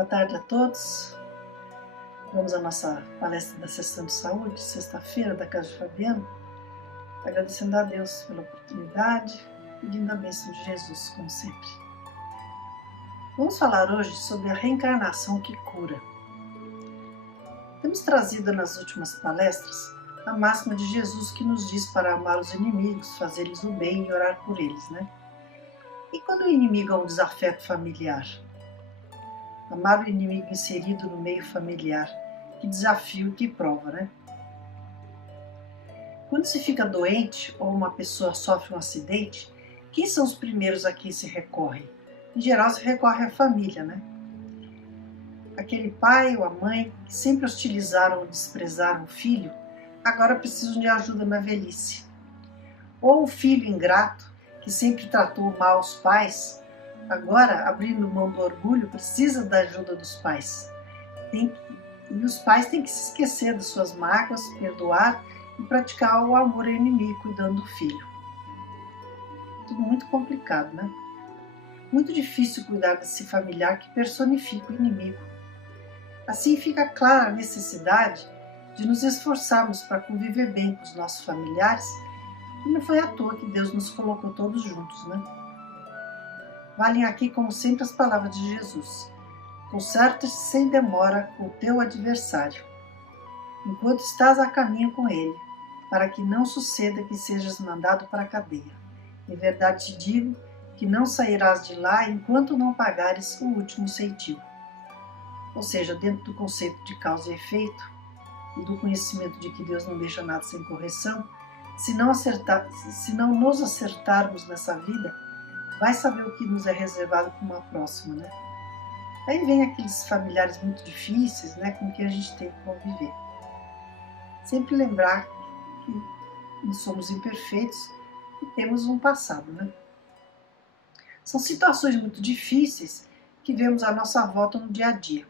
Boa tarde a todos. Vamos à nossa palestra da sessão de saúde, sexta-feira, da Casa de Fabiano, agradecendo a Deus pela oportunidade, pedindo a bênção de Jesus, como sempre. Vamos falar hoje sobre a reencarnação que cura. Temos trazido nas últimas palestras a máxima de Jesus que nos diz para amar os inimigos, fazer-lhes o bem e orar por eles, né? E quando o inimigo é um desafeto familiar? Amar o inimigo inserido no meio familiar, que desafio, que prova, né? Quando se fica doente ou uma pessoa sofre um acidente, quem são os primeiros a quem se recorre? Em geral se recorre à família, né? Aquele pai ou a mãe que sempre hostilizaram ou desprezaram o filho, agora precisam de ajuda na velhice. Ou o filho ingrato, que sempre tratou mal os pais, agora, abrindo mão do orgulho, precisa da ajuda dos pais. E os pais têm que se esquecer das suas mágoas, perdoar e praticar o amor ao inimigo, cuidando do filho. Tudo muito complicado, né? Muito difícil cuidar desse familiar que personifica o inimigo. Assim fica clara a necessidade de nos esforçarmos para conviver bem com os nossos familiares, e não foi à toa que Deus nos colocou todos juntos, né? Valem aqui, como sempre, as palavras de Jesus. Conserta-se sem demora com o teu adversário, enquanto estás a caminho com ele, para que não suceda que sejas mandado para a cadeia. Em verdade te digo que não sairás de lá enquanto não pagares o último ceitil. Ou seja, dentro do conceito de causa e efeito e do conhecimento de que Deus não deixa nada sem correção, se não nos acertarmos nessa vida, vai saber o que nos é reservado para uma próxima, né? Aí vem aqueles familiares muito difíceis, né, com que a gente tem que conviver. Sempre lembrar que nós somos imperfeitos e temos um passado, né? São situações muito difíceis que vemos à nossa volta no dia a dia.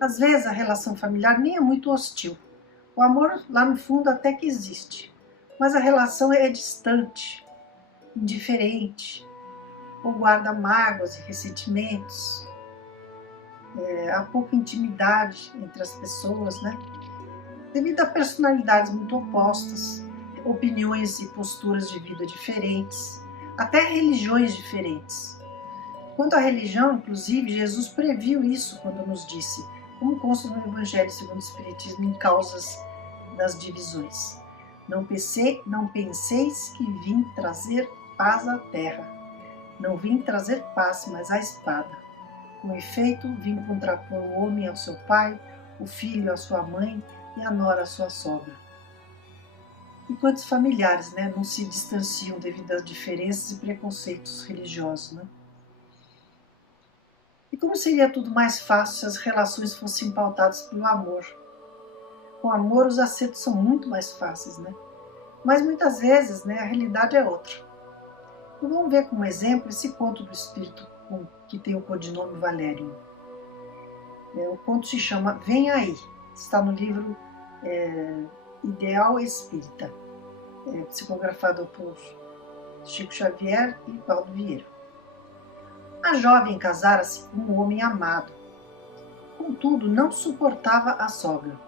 Às vezes a relação familiar nem é muito hostil. O amor lá no fundo até que existe, mas a relação é distante, indiferente, ou guarda mágoas e ressentimentos. Há pouca intimidade entre as pessoas, né? Devido a personalidades muito opostas, opiniões e posturas de vida diferentes, até religiões diferentes. Quanto à religião, inclusive, Jesus previu isso quando nos disse, como consta no Evangelho segundo o Espiritismo, em Causas das Divisões. Não penseis que vim trazer paz à terra. Não vim trazer paz, mas a espada. Com efeito, vim contrapor o homem ao seu pai, o filho à sua mãe e a nora à sua sogra. E quantos familiares, né, não se distanciam devido às diferenças e preconceitos religiosos, né? E como seria tudo mais fácil se as relações fossem pautadas pelo amor? Com amor, os acertos são muito mais fáceis, né? Mas muitas vezes, né, a realidade é outra. E vamos ver como exemplo esse conto do espírito que tem o codinome Valério. O conto se chama Vem Aí, está no livro Ideal Espírita, psicografado por Chico Xavier e Paulo Vieira. A jovem casara-se com um homem amado, contudo não suportava a sogra.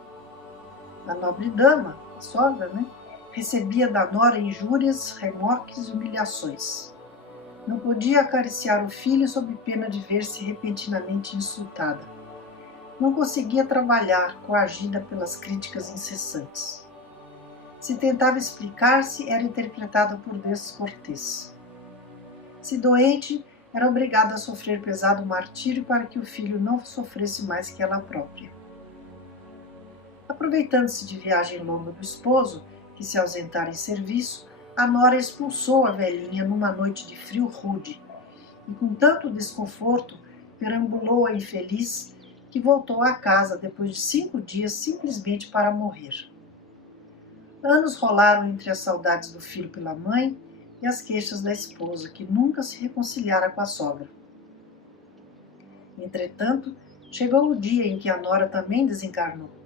A nobre dama, a sogra, né, recebia da nora injúrias, remorques e humilhações. Não podia acariciar o filho sob pena de ver-se repentinamente insultada. Não conseguia trabalhar, coagida pelas críticas incessantes. Se tentava explicar-se, era interpretada por descortês. Se doente, era obrigada a sofrer pesado martírio para que o filho não sofresse mais que ela própria. Aproveitando-se de viagem longa do esposo, que se ausentara em serviço, a nora expulsou a velhinha numa noite de frio rude, e com tanto desconforto perambulou a infeliz que voltou à casa depois de 5 dias simplesmente para morrer. Anos rolaram entre as saudades do filho pela mãe e as queixas da esposa, que nunca se reconciliara com a sogra. Entretanto, chegou o dia em que a nora também desencarnou.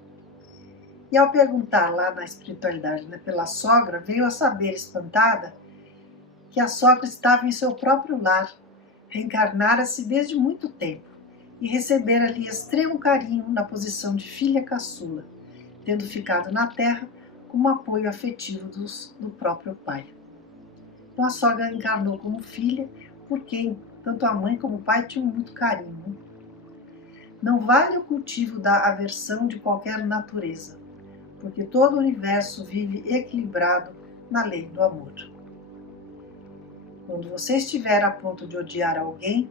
E ao perguntar lá na espiritualidade, né, pela sogra, veio a saber, espantada, que a sogra estava em seu próprio lar, reencarnara-se desde muito tempo, e receber ali extremo carinho na posição de filha caçula, tendo ficado na terra como apoio afetivo do próprio pai. Então a sogra encarnou como filha, por quem tanto a mãe como o pai tinham muito carinho. Não vale o cultivo da aversão de qualquer natureza, porque todo o universo vive equilibrado na lei do amor. Quando você estiver a ponto de odiar alguém,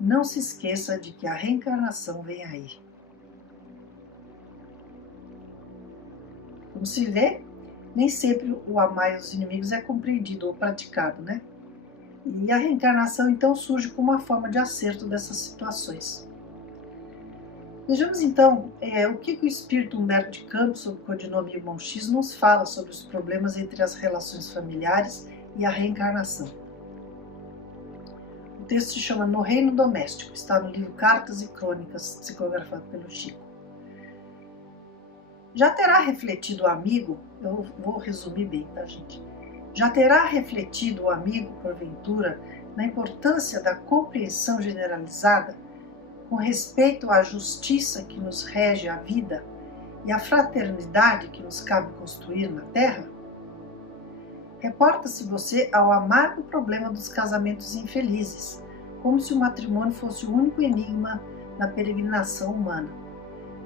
não se esqueça de que a reencarnação vem aí. Como se vê, nem sempre o amar os inimigos é compreendido ou praticado, né? E a reencarnação então surge como uma forma de acerto dessas situações. Vejamos então o que o espírito Humberto de Campos, sob o codinome Irmão X, nos fala sobre os problemas entre as relações familiares e a reencarnação. O texto se chama No Reino Doméstico, está no livro Cartas e Crônicas, psicografado pelo Chico. Já terá refletido o amigo, eu vou resumir bem, tá, gente? Já terá refletido o amigo, porventura, na importância da compreensão generalizada com respeito à justiça que nos rege a vida e à fraternidade que nos cabe construir na terra? Reporta-se você ao amargo problema dos casamentos infelizes, como se o matrimônio fosse o único enigma na peregrinação humana.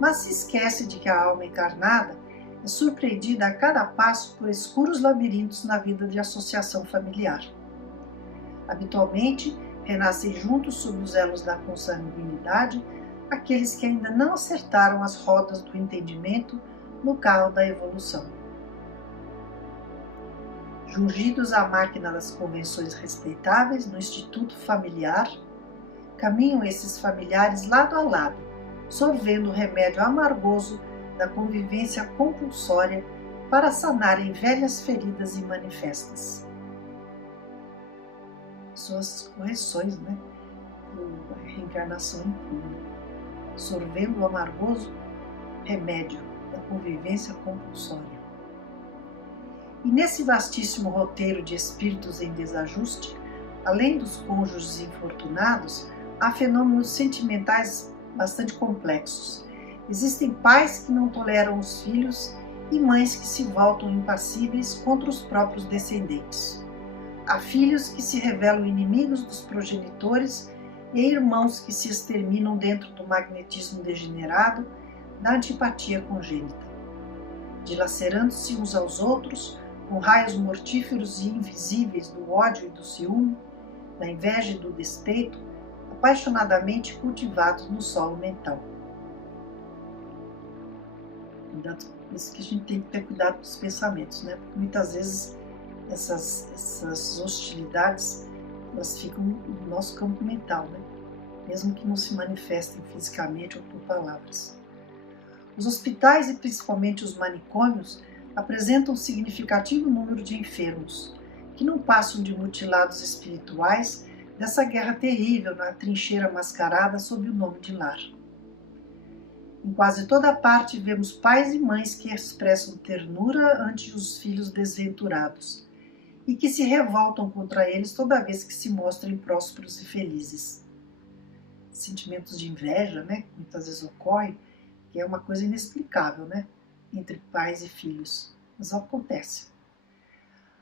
Mas se esquece de que a alma encarnada é surpreendida a cada passo por escuros labirintos na vida de associação familiar. Habitualmente, renascem juntos sob os elos da consanguinidade aqueles que ainda não acertaram as rodas do entendimento no carro da evolução. Jungidos à máquina das convenções respeitáveis no instituto familiar, caminham esses familiares lado a lado, sorvendo o remédio amargoso da convivência compulsória para sanarem velhas feridas e manifestas. Suas correções, né? A reencarnação impune, sorvendo o amargoso remédio da convivência compulsória. E nesse vastíssimo roteiro de espíritos em desajuste, além dos cônjuges infortunados, há fenômenos sentimentais bastante complexos. Existem pais que não toleram os filhos e mães que se voltam impassíveis contra os próprios descendentes. Há filhos que se revelam inimigos dos progenitores e irmãos que se exterminam dentro do magnetismo degenerado da antipatia congênita. Dilacerando-se uns aos outros, com raios mortíferos e invisíveis do ódio e do ciúme, da inveja e do despeito, apaixonadamente cultivados no solo mental. Por isso que a gente tem que ter cuidado dos pensamentos, né? Porque muitas vezes essas hostilidades, elas ficam no nosso campo mental, né? Mesmo que não se manifestem fisicamente ou por palavras. Os hospitais e principalmente os manicômios apresentam um significativo número de enfermos, que não passam de mutilados espirituais dessa guerra terrível na trincheira mascarada sob o nome de lar. Em quase toda parte vemos pais e mães que expressam ternura ante os filhos desventurados e que se revoltam contra eles toda vez que se mostrem prósperos e felizes. Sentimentos de inveja, né, muitas vezes ocorrem, que é uma coisa inexplicável, né, entre pais e filhos, mas acontece.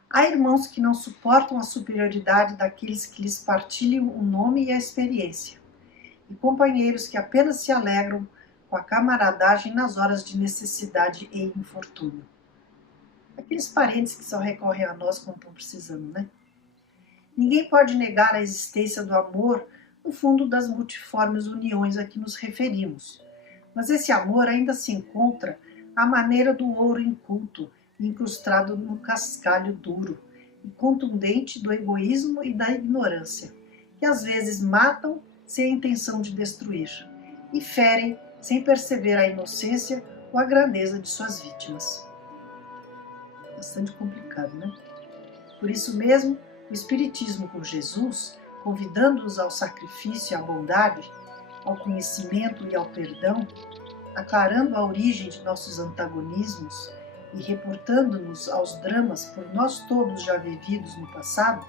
Há irmãos que não suportam a superioridade daqueles que lhes partilham o nome e a experiência, e companheiros que apenas se alegram com a camaradagem nas horas de necessidade e infortúnio. Aqueles parentes que só recorrem a nós quando estão precisando, né? Ninguém pode negar a existência do amor no fundo das multiformes uniões a que nos referimos, mas esse amor ainda se encontra à maneira do ouro inculto, incrustado no cascalho duro e contundente do egoísmo e da ignorância, que às vezes matam sem a intenção de destruir e ferem sem perceber a inocência ou a grandeza de suas vítimas. Bastante complicado, né? Por isso mesmo, o Espiritismo com Jesus, convidando-os ao sacrifício e à bondade, ao conhecimento e ao perdão, aclarando a origem de nossos antagonismos e reportando-nos aos dramas por nós todos já vividos no passado,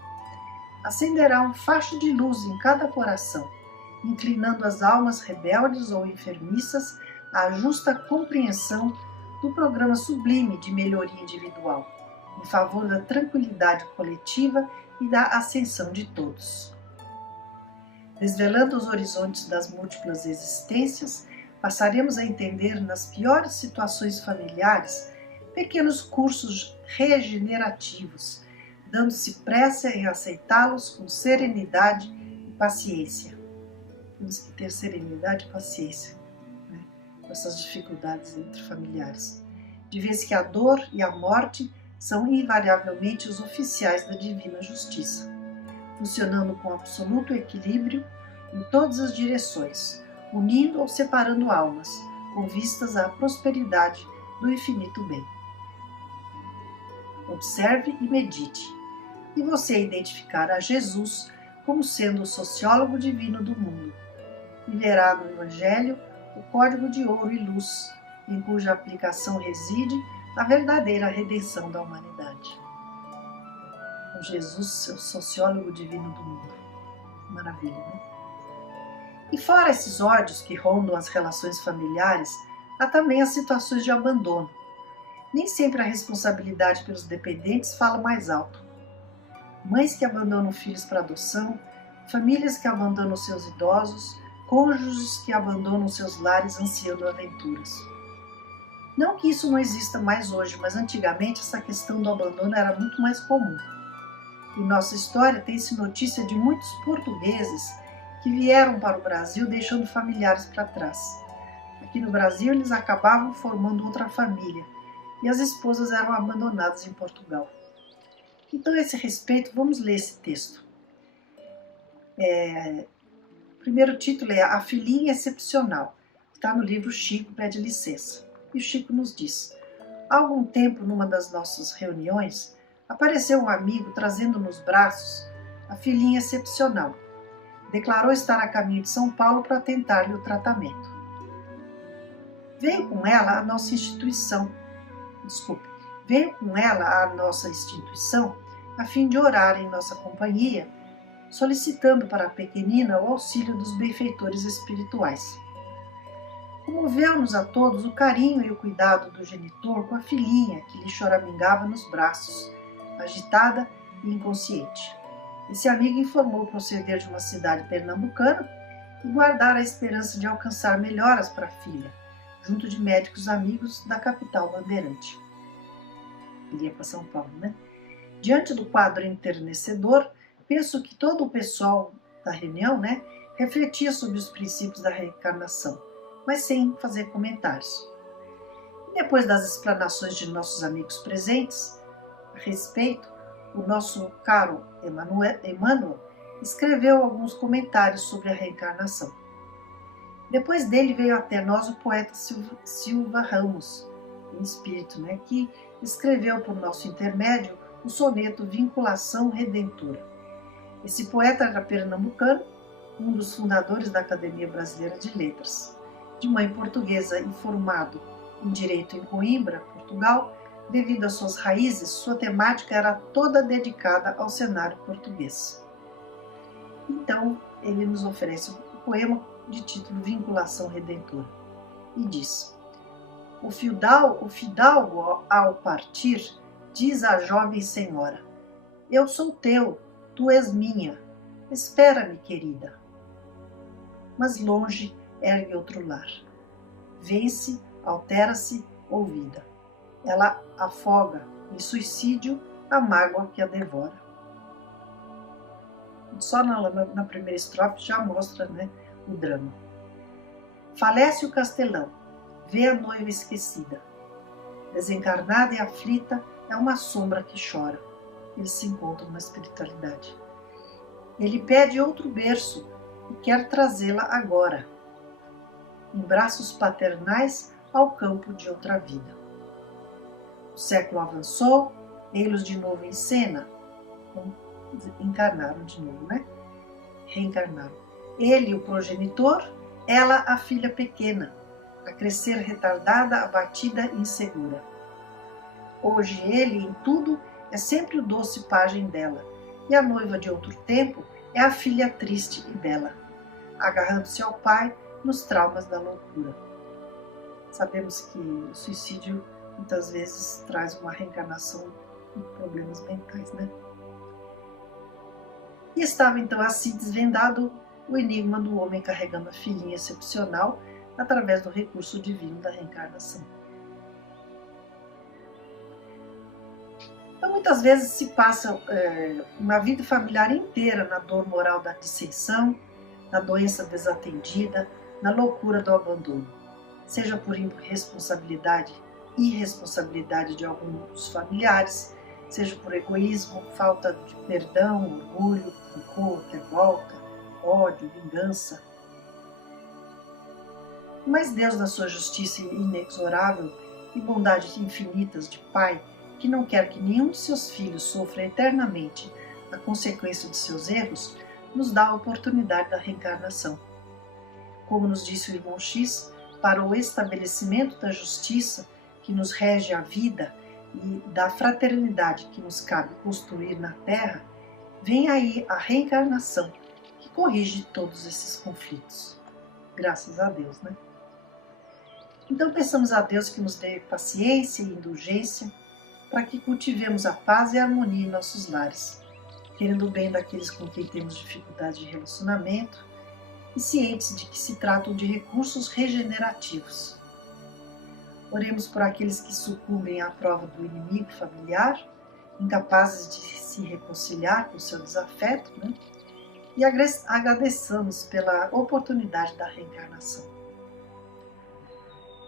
acenderá um facho de luz em cada coração inclinando as almas rebeldes ou enfermiças à justa compreensão do programa sublime de melhoria individual, em favor da tranquilidade coletiva e da ascensão de todos. Desvelando os horizontes das múltiplas existências, passaremos a entender nas piores situações familiares pequenos cursos regenerativos, dando-se pressa em aceitá-los com serenidade e paciência. Temos que ter serenidade e paciência, né, com essas dificuldades entre familiares. De vez que a dor e a morte são invariavelmente os oficiais da divina justiça, funcionando com absoluto equilíbrio em todas as direções, unindo ou separando almas, com vistas à prosperidade do infinito bem. Observe e medite, e você identificará Jesus como sendo o sociólogo divino do mundo, e verá no Evangelho o código de ouro e luz, em cuja aplicação reside a verdadeira redenção da humanidade. O Jesus, seu sociólogo divino do mundo. Maravilha, né? E fora esses ódios que rondam as relações familiares, há também as situações de abandono. Nem sempre a responsabilidade pelos dependentes fala mais alto. Mães que abandonam filhos para adoção, famílias que abandonam seus idosos, cônjuges que abandonam seus lares ansiando aventuras. Não que isso não exista mais hoje, mas antigamente essa questão do abandono era muito mais comum. Em nossa história tem-se notícia de muitos portugueses que vieram para o Brasil deixando familiares para trás. Aqui no Brasil eles acabavam formando outra família e as esposas eram abandonadas em Portugal. Então, a esse respeito, vamos ler esse texto. O primeiro título é A Filhinha Excepcional. Está no livro Chico Pede Licença. E o Chico nos diz: há algum tempo, numa das nossas reuniões, apareceu um amigo trazendo nos braços a filhinha excepcional. Declarou estar a caminho de São Paulo para tentar-lhe o tratamento. Veio com ela a nossa instituição a fim de orar em nossa companhia, solicitando para a pequenina o auxílio dos benfeitores espirituais. Comoveu-nos a todos o carinho e o cuidado do genitor com a filhinha que lhe choramingava nos braços, agitada e inconsciente. Esse amigo informou o proceder de uma cidade pernambucana e guardara a esperança de alcançar melhoras para a filha, junto de médicos amigos da capital bandeirante. Iria para São Paulo, né? Diante do quadro enternecedor, penso que todo o pessoal da reunião, refletia sobre os princípios da reencarnação, mas sem fazer comentários. E depois das explanações de nossos amigos presentes a respeito, o nosso caro Emmanuel escreveu alguns comentários sobre a reencarnação. Depois dele veio até nós o poeta Silva Ramos, em espírito, que escreveu por nosso intermédio o soneto Vinculação Redentora. Esse poeta era pernambucano, um dos fundadores da Academia Brasileira de Letras. De mãe portuguesa e formado em Direito em Coimbra, Portugal, devido às suas raízes, sua temática era toda dedicada ao cenário português. Então, ele nos oferece um poema de título Vinculação Redentora e diz: O fidalgo, ao partir, diz à jovem senhora: Eu sou teu, tu és minha, espera-me, querida. Mas longe ergue outro lar. Vence, altera-se, ouvida. Ela afoga em suicídio a mágoa que a devora. Só na primeira estrofe já mostra, o drama. Falece o castelão, vê a noiva esquecida. Desencarnada e aflita, é uma sombra que chora. Eles se encontram na espiritualidade. Ele pede outro berço e quer trazê-la agora, em braços paternais, ao campo de outra vida. O século avançou, ei-los de novo em cena. Encarnaram de novo, Reencarnaram. Ele, o progenitor, ela, a filha pequena, a crescer retardada, abatida e insegura. Hoje ele, em tudo, é sempre o doce pajem dela, e a noiva de outro tempo é a filha triste e bela. agarrando-se ao pai nos traumas da loucura. Sabemos que o suicídio muitas vezes traz uma reencarnação com problemas mentais, né? E estava então assim desvendado o enigma do homem carregando a filhinha excepcional através do recurso divino da reencarnação. Então, muitas vezes se passa uma vida familiar inteira na dor moral da dissensão, na doença desatendida, na loucura do abandono, seja por irresponsabilidade de alguns dos familiares, seja por egoísmo, falta de perdão, orgulho, rancor, revolta, ódio, vingança. Mas Deus, na sua justiça inexorável e bondades infinitas de Pai, que não quer que nenhum de seus filhos sofra eternamente a consequência de seus erros, nos dá a oportunidade da reencarnação. Como nos disse o irmão X, para o estabelecimento da justiça que nos rege a vida e da fraternidade que nos cabe construir na Terra, vem aí a reencarnação, que corrige todos esses conflitos. Graças a Deus, né? Então peçamos a Deus que nos dê paciência e indulgência para que cultivemos a paz e a harmonia em nossos lares, querendo o bem daqueles com quem temos dificuldade de relacionamento e cientes de que se tratam de recursos regenerativos. Oremos por aqueles que sucumbem à prova do inimigo familiar, incapazes de se reconciliar com o seu desafeto, né? E agradeçamos pela oportunidade da reencarnação.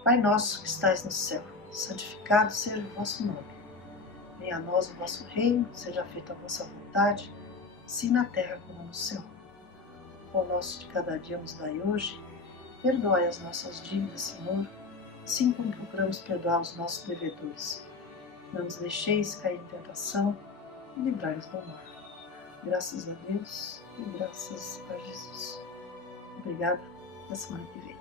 Pai nosso que estais no céu, santificado seja o vosso nome. Venha a nós o vosso reino, seja feita a vossa vontade, assim na terra como no céu. O pão nosso de cada dia nos dai hoje, perdoai as nossas dívidas, Senhor, assim como procuramos perdoar os nossos devedores. Não nos deixeis cair em tentação e livrai-nos do mal. Graças a Deus e graças a Jesus. Obrigada, até semana que vem.